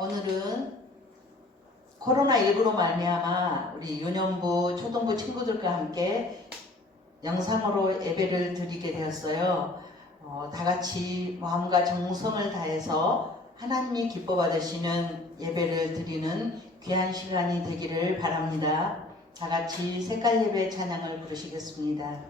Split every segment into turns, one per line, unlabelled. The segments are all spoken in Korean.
오늘은 코로나19로 말미암아 우리 유년부 초등부 친구들과 함께 영상으로 예배를 드리게 되었어요. 어, 다 같이 마음과 정성을 다해서 하나님이 기뻐 받으시는 예배를 드리는 귀한 시간이 되기를 바랍니다. 다 같이 색깔 예배 찬양을 부르시겠습니다.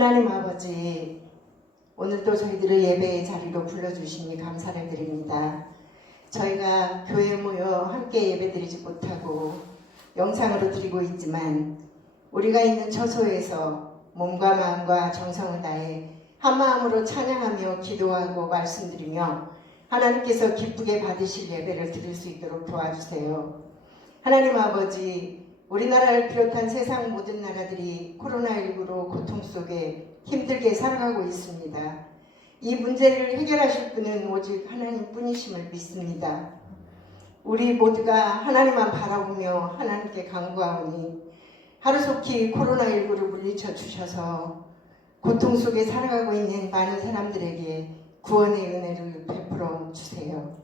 하나님 아버지, 오늘도 저희들을 예배의 자리로 불러주시니 감사를 드립니다. 저희가 교회에 모여 함께 예배드리지 못하고 영상으로 드리고 있지만 우리가 있는 처소에서 몸과 마음과 정성을 다해 한 마음으로 찬양하며 기도하고 말씀드리며 하나님께서 기쁘게 받으실 예배를 드릴 수 있도록 도와주세요. 하나님 아버지, 우리나라를 비롯한 세상 모든 나라들이 코로나19로 고통 속에 힘들게 살아가고 있습니다. 이 문제를 해결하실 분은 오직 하나님 뿐이심을 믿습니다. 우리 모두가 하나님만 바라보며 하나님께 간구하오니 하루속히 코로나19를 물리쳐 주셔서 고통 속에 살아가고 있는 많은 사람들에게 구원의 은혜를 베풀어 주세요.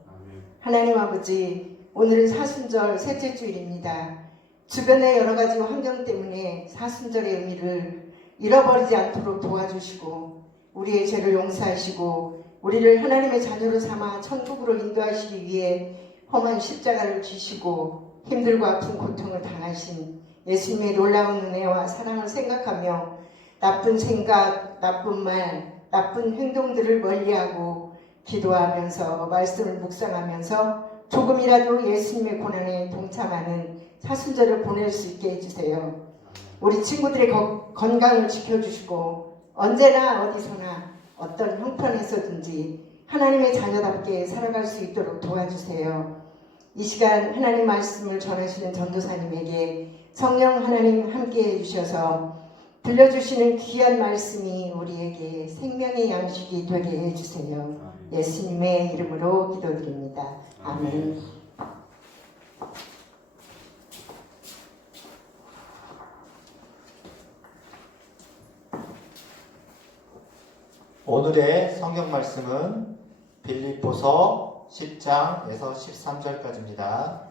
하나님 아버지, 오늘은 사순절 셋째 주일입니다. 주변의 여러 가지 환경 때문에 사순절의 의미를 잃어버리지 않도록 도와주시고 우리의 죄를 용서하시고 우리를 하나님의 자녀로 삼아 천국으로 인도하시기 위해 험한 십자가를 지시고 힘들고 아픈 고통을 당하신 예수님의 놀라운 은혜와 사랑을 생각하며 나쁜 생각, 나쁜 말, 나쁜 행동들을 멀리하고 기도하면서 말씀을 묵상하면서 조금이라도 예수님의 고난에 동참하는 사순절을 보낼 수 있게 해주세요. 우리 친구들의 거- 건강을 지켜주시고 언제나 어디서나 어떤 형편에서든지 하나님의 자녀답게 살아갈 수 있도록 도와주세요. 이 시간 하나님 말씀을 전하시는 전도사님에게 성령 하나님 함께 해 주셔서 들려주시는 귀한 말씀이 우리에게 생명의 양식이 되게 해주세요. 예수님의 이름으로 기도드립니다. 아멘.
오늘의 성경 말씀은 빌립보서 10장에서 13절까지입니다.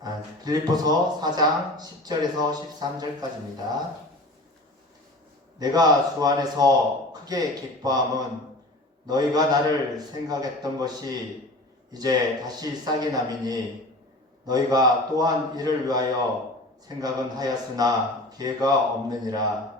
아, 빌립보서 4장 10절에서 13절까지입니다. 내가 주 안에서 크게 기뻐함은 너희가 나를 생각했던 것이 이제 다시 싹이 남이니 너희가 또한 이를 위하여 생각은 하였으나 기회가 없느니라.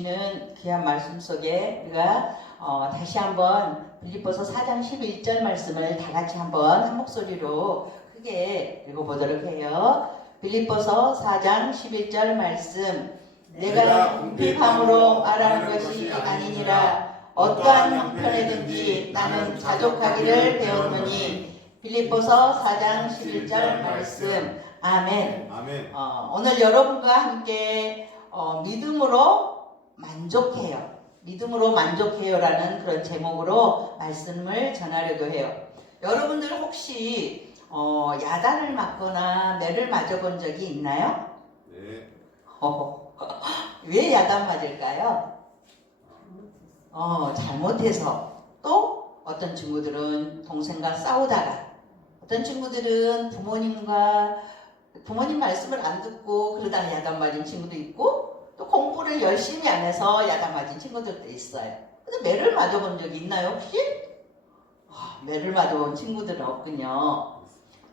주시는 귀한 말씀 속에 우리가 어, 다시 한번 빌립보서 4장 11절 말씀을 다 같이 한번 한 목소리로 크게 읽어보도록 해요. 빌립보서 4장 11절 말씀. 내가 궁핍함으로 말하는 것이 아니니라. 어떠한 형편에든지 나는 자족하기를 배웠노니. 빌립보서 4장 11절 말씀. 아멘.
아멘.
어, 오늘 여러분과 함께 어, 믿음으로 만족해요. 믿음으로 만족해요라는 그런 제목으로 말씀을 전하려고 해요. 여러분들 혹시 어, 야단을 맞거나 매를 맞아본 적이 있나요?
네.
어, 왜 야단 맞을까요? 어, 잘못해서 또 어떤 친구들은 동생과 싸우다가 어떤 친구들은 부모님과 부모님 말씀을 안 듣고 그러다가 야단 맞은 친구도 있고 또 공부를 열심히 안 해서 야단 맞은 친구들도 있어요. 근데 매를 맞아본 적이 있나요 혹시? 아, 매를 맞아본 친구들은 없군요.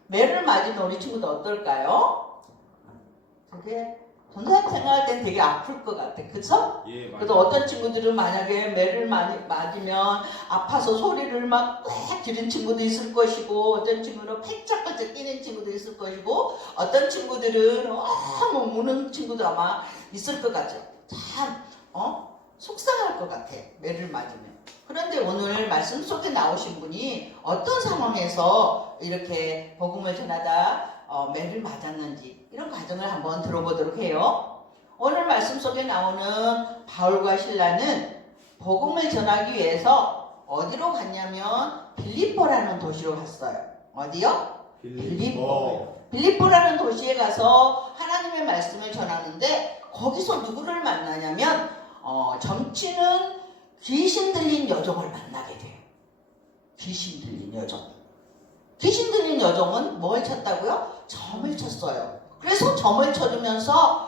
매를 맞은 우리 친구도 어떨까요? 되게 전사님 생각할 땐 되게 아플 것 같아. 그쵸?
예.
그래도 어떤 친구들은 만약에 매를 많이 맞으면 아파서 소리를 막꽉 지른 친구도 있을 것이고 어떤 친구는 팽짝팔짝 뛰는 친구도 있을 것이고 어떤 친구들은 어뭐 우는 친구도 아마 있을 것 같죠. 참 어? 속상할 것 같아. 매를 맞으면. 그런데 오늘 말씀 속에 나오신 분이 어떤 상황에서 이렇게 복음을 전하다 어, 매를 맞았는지 이런 과정을 한번 들어보도록 해요. 오늘 말씀 속에 나오는 바울과 신라는 복음을 전하기 위해서 어디로 갔냐면 빌립보라는 도시로 갔어요. 어디요? 빌립보. 빌립보라는 도시에 가서 하나님의 말씀을 전하는데 거기서 누구를 만나냐면 어, 점치는 귀신 들린 여종을 만나게 돼요. 귀신 들린 여종. 귀신 들린 여종은 뭘 쳤다고요? 점을 쳤어요. 그래서 점을 쳐주면서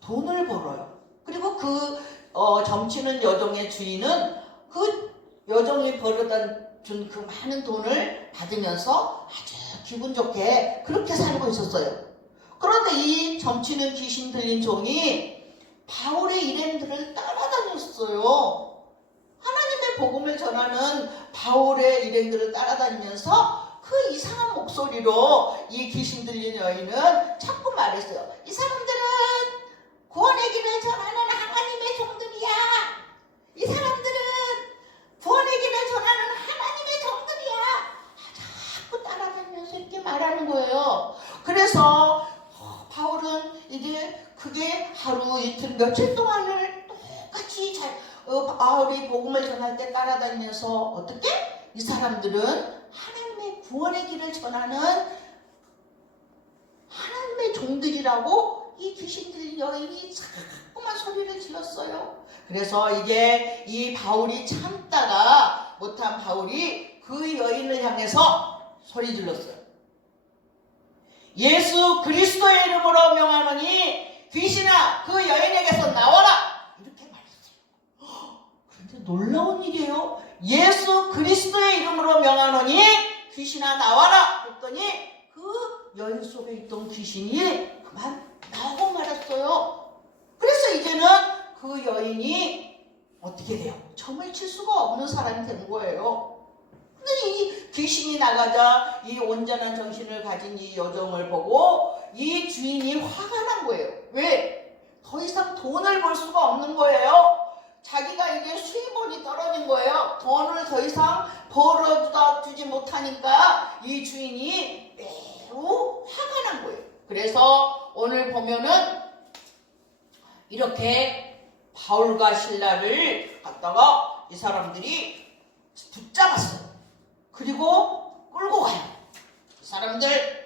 돈을 벌어요. 그리고 그 어, 점치는 여종의 주인은 그 여종이 벌어다 준 그 많은 돈을 받으면서 아주 기분 좋게 그렇게 살고 있었어요. 그런데 이 점치는 귀신 들린 종이 바울의 일행들을 따라다녔어요. 하나님의 복음을 전하는 바울의 일행들을 따라다니면서 그 이상한 목소리로 이 귀신 들린 여인은 자꾸 말했어요. 이 사람들은 구원의 길을 전하는 하나님의 종들이야. 이 사람들은 구원의 길을 전하는 하나님의 종들이야. 자꾸 따라다니면서 이렇게 말하는 거예요. 그래서 어, 바울은 이제 그게 하루 이틀 며칠 동안을 똑같이 잘 어, 바울이 복음을 전할 때 따라다니면서 어떻게 이 사람들은 구원의 길을 전하는 하나님의 종들이라고 이 귀신 들린 여인이 자꾸만 소리를 질렀어요. 그래서 이게 이 바울이 참다가 못한 바울이 그 여인을 향해서 소리 질렀어요. 예수 그리스도의 이름으로 명하노니 귀신아 그 여인에게서 나와라 이렇게 말했어요. 그런데 놀라운 일이에요. 예수 그리스도의 이름으로 명하노니 귀신아 나와라 했더니 그 여인 속에 있던 귀신이 그만 나오고 말았어요. 그래서 이제는 그 여인이 어떻게 돼요? 점을 칠 수가 없는 사람이 된 거예요. 근데 이 귀신이 나가자 이 온전한 정신을 가진 이 여정을 보고 이 주인이 화가 난 거예요. 왜? 더 이상 돈을 벌 수가 없는 거예요. 자기가 이게 수입원이 떨어진 거예요. 돈을 더 이상 벌어다 주지 못하니까 이 주인이 매우 화가 난 거예요. 그래서 오늘 보면은 이렇게 바울과 신라를 갖다가 이 사람들이 붙잡았어요. 그리고 끌고 가요. 이 사람들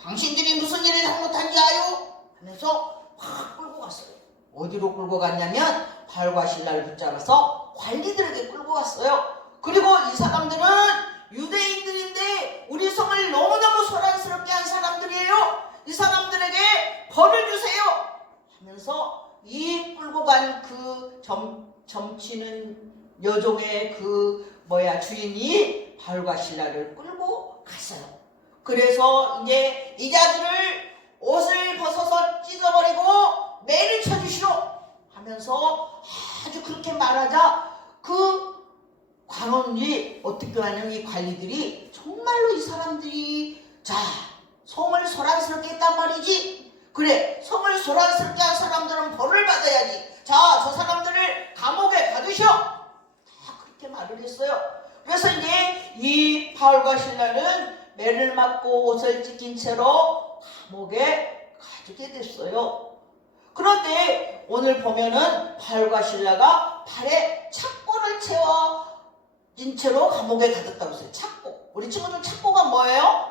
당신들이 무슨 일을 잘못한 지 아요? 하면서 확 끌고 갔어요. 어디로 끌고 갔냐면 바울과 신라를 붙잡아서 관리들에게 끌고 갔어요. 그리고 이 사람들은 유대인들인데 우리 성을 너무너무 소란스럽게 한 사람들이에요. 이 사람들에게 벌을 주세요. 하면서 이 끌고 간 그 점치는 여종의 그 뭐야 주인이 바울과 신라를 끌고 갔어요. 그래서 이제 이 자들을 옷을 벗어서 찢어버리고 매를 쳐주시오 하면서 아주 그렇게 말하자 그 관원이 어떻게 하냐면 이 관리들이 정말로 이 사람들이 자 성을 소란스럽게 했단 말이지. 그래 성을 소란스럽게 한 사람들은 벌을 받아야지. 자 저 사람들을 감옥에 가두셔 다 그렇게 말을 했어요. 그래서 이제 이 바울과 신라는 매를 맞고 옷을 찢긴 채로 감옥에 가두게 됐어요 그런데 오늘 보면은 바울과 신라가 발에 착고를 채워 인체로 감옥에 가뒀다고 했어요. 착고. 우리 친구들 착고가 뭐예요?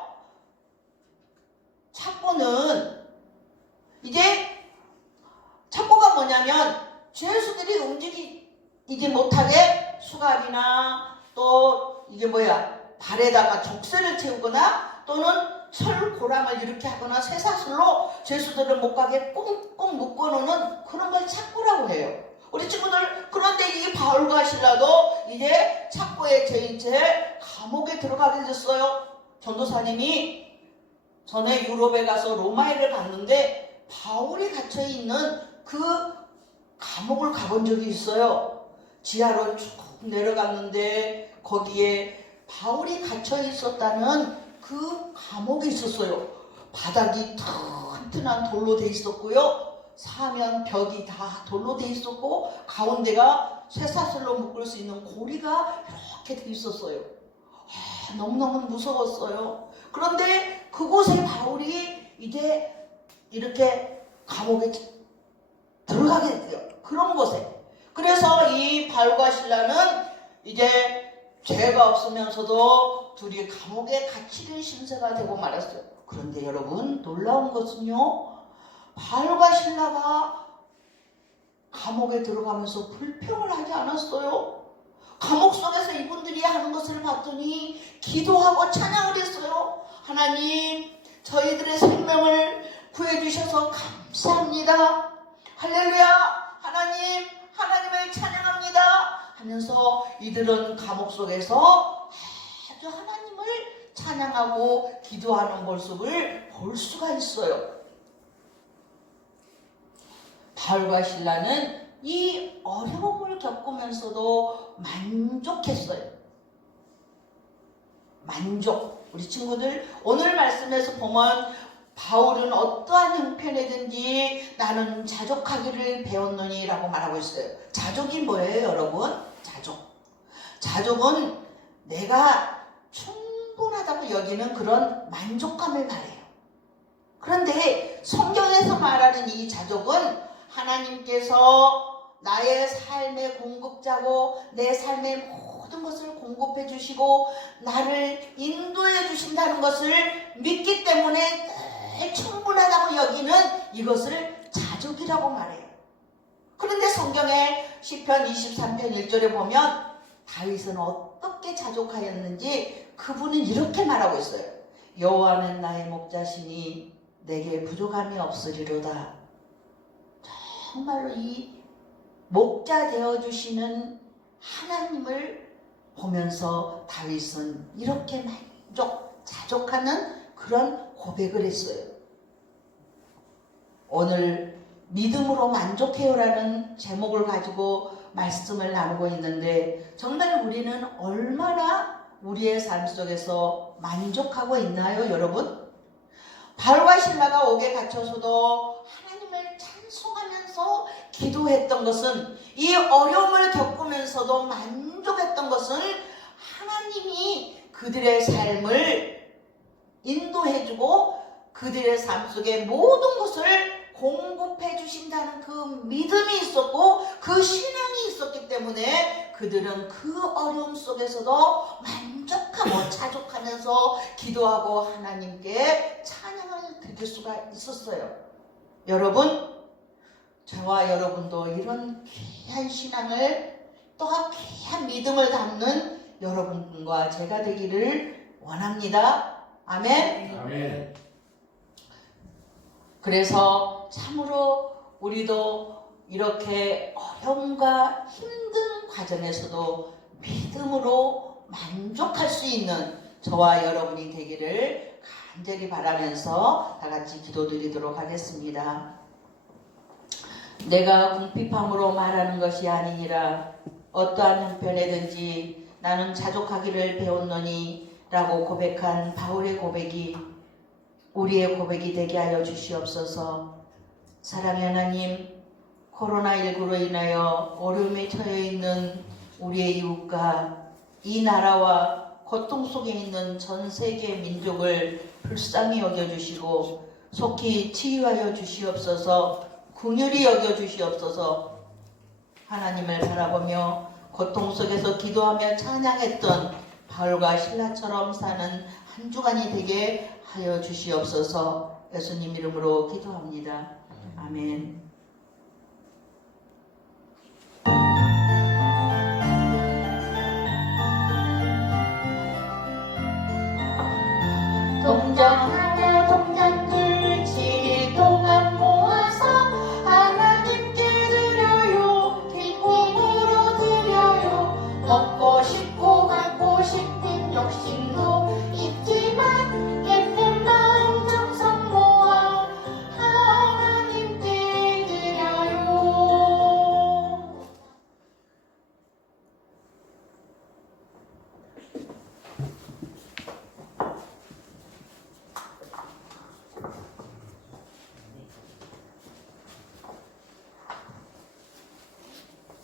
착고는 이제 착고가 뭐냐면 죄수들이 움직이지 못하게 수갑이나 또 이게 뭐야 발에다가 족쇄를 채우거나 또는 철 고랑을 이렇게 하거나 쇠사슬로 죄수들을 못 가게 꽁꽁 묶어놓는 그런 걸 착고라고 해요. 우리 친구들 그런데 이 바울과 신라도 이제 착고에 죄인 채 감옥에 들어가게 됐어요. 전도사님이 전에 유럽에 가서 로마에를 갔는데 바울이 갇혀 있는 그 감옥을 가본 적이 있어요. 지하로 쭉 내려갔는데 거기에 바울이 갇혀 있었다는 그 감옥이 있었어요. 바닥이 튼튼한 돌로 돼 있었고요. 사면 벽이 다 돌로 돼 있었고 가운데가 쇠사슬로 묶을 수 있는 고리가 이렇게 돼 있었어요. 아, 너무너무 무서웠어요. 그런데 그곳에 바울이 이제 이렇게 감옥에 들어가게 돼요. 그런 곳에. 그래서 이 바울과 신라는 이제 죄가 없으면서도 둘이 감옥에 갇히는 신세가 되고 말았어요. 그런데 여러분 놀라운 것은요. 바울과 신라가 감옥에 들어가면서 불평을 하지 않았어요. 감옥 속에서 이분들이 하는 것을 봤더니 기도하고 찬양을 했어요. 하나님, 저희들의 생명을 구해주셔서 감사합니다. 할렐루야! 하나님, 하나님을 찬양합니다. 하면서 이들은 감옥 속에서 아주 하나님을 찬양하고 기도하는 모습을 볼 수가 있어요. 바울과 신라는 이 어려움을 겪으면서도 만족했어요. 만족. 우리 친구들 오늘 말씀에서 보면 바울은 어떠한 형편이든지 나는 자족하기를 배웠느니라고 말하고 있어요. 자족이 뭐예요, 여러분? 자족. 자족은 내가 충분하다고 여기는 그런 만족감을 말해요. 그런데 성경에서 말하는 이 자족은 하나님께서 나의 삶의 공급자고 내 삶의 모든 것을 공급해 주시고 나를 인도해 주신다는 것을 믿기 때문에 늘 충분하다고 여기는 이것을 자족이라고 말해요. 그런데 성경에 시편 23편 1절에 보면 다윗은 어떻게 자족하였는지 그분은 이렇게 말하고 있어요. 여호와는 나의 목자시니 내게 부족함이 없으리로다. 정말로 이 목자 되어 주시는 하나님을 보면서 다윗은 이렇게 만족, 자족하는 그런 고백을 했어요. 오늘 믿음으로 만족해요라는 제목을 가지고 말씀을 나누고 있는데 정말 우리는 얼마나 우리의 삶 속에서 만족하고 있나요, 여러분? 바울과 신라가 옥에 갇혀서도 하나님을 찬송하면서 기도했던 것은 이 어려움을 겪으면서도 만족했던 것은 하나님이 그들의 삶을 인도해주고 그들의 삶 속에 모든 것을 공급해 주신다는 그 믿음이 있었고 그 신앙이 있었기 때문에 그들은 그 어려움 속에서도 만족하고 자족하면서 기도하고 하나님께 찬양을 드릴 수가 있었어요. 여러분, 저와 여러분도 이런 귀한 신앙을 또한 귀한 믿음을 담는 여러분과 제가 되기를 원합니다. 아멘.
아멘.
그래서 참으로 우리도 이렇게 어려움과 힘든 과정에서도 믿음으로 만족할 수 있는 저와 여러분이 되기를 간절히 바라면서 다 같이 기도드리도록 하겠습니다. 내가 궁핍함으로 말하는 것이 아니니라 어떠한 형편에든지 나는 자족하기를 배웠노니 라고 고백한 바울의 고백이 우리의 고백이 되게 하여 주시옵소서. 사랑의 하나님, 코로나19로 인하여 어려움에 처해 있는 우리의 이웃과 이 나라와 고통 속에 있는 전 세계 민족을 불쌍히 여겨주시고 속히 치유하여 주시옵소서. 궁휼히 여겨 주시옵소서. 하나님을 바라보며 고통 속에서 기도하며 찬양했던 바울과 신라처럼 사는 한 주간이 되게 하여 주시옵소서. 예수님 이름으로 기도합니다. 아멘.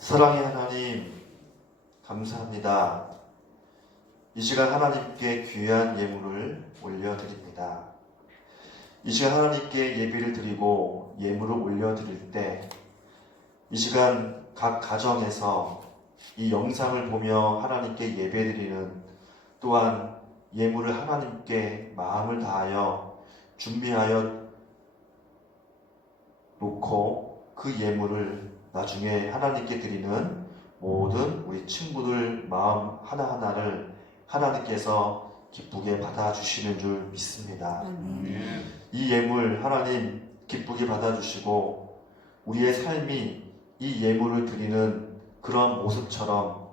사랑의 하나님, 감사합니다. 이 시간 하나님께 귀한 예물을 올려드립니다. 이 시간 하나님께 예비를 드리고 예물을 올려드릴 때, 이 시간 각 가정에서 이 영상을 보며 하나님께 예배드리는 또한 예물을 하나님께 마음을 다하여 준비하여 놓고 그 예물을 나중에 하나님께 드리는 모든 우리 친구들 마음 하나하나를 하나님께서 기쁘게 받아주시는 줄 믿습니다. 이 예물 하나님 기쁘게 받아주시고 우리의 삶이 이 예물을 드리는 그런 모습처럼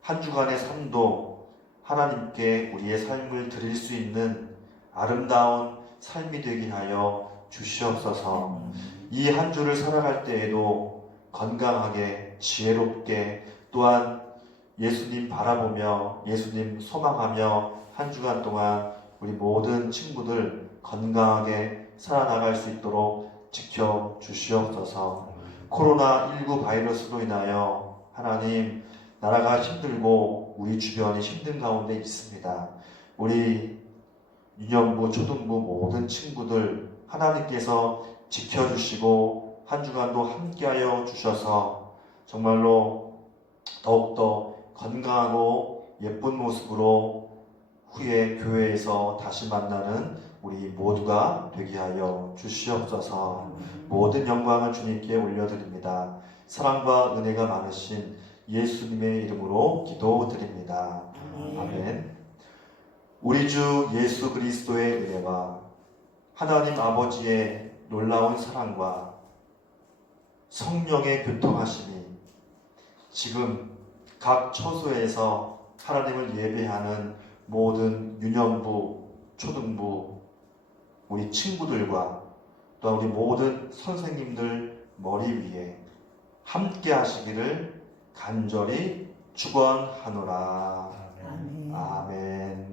한 주간의 삶도 하나님께 우리의 삶을 드릴 수 있는 아름다운 삶이 되게 하여 주시옵소서. 이 한 주를 살아갈 때에도 건강하게 지혜롭게 또한 예수님 바라보며 예수님 소망하며 한 주간 동안 우리 모든 친구들 건강하게 살아나갈 수 있도록 지켜 주시옵소서. 코로나19 바이러스로 인하여 하나님 나라가 힘들고 우리 주변이 힘든 가운데 있습니다. 우리 유년부, 초등부 모든 친구들 하나님께서 지켜주시고 한 주간도 함께하여 주셔서 정말로 더욱더 건강하고 예쁜 모습으로 후에 교회에서 다시 만나는 우리 모두가 되게 하여 주시옵소서 모든 영광을 주님께 올려드립니다. 사랑과 은혜가 많으신 예수님의 이름으로 기도드립니다. 아멘. 우리 주 예수 그리스도의 은혜와 하나님 아버지의 놀라운 사랑과 성령의 교통하심이 지금 각 처소에서 하나님을 예배하는 모든 유년부, 초등부, 우리 친구들과 또 우리 모든 선생님들 머리 위에 함께 하시기를 간절히 축원하노라.
아멘.
아멘.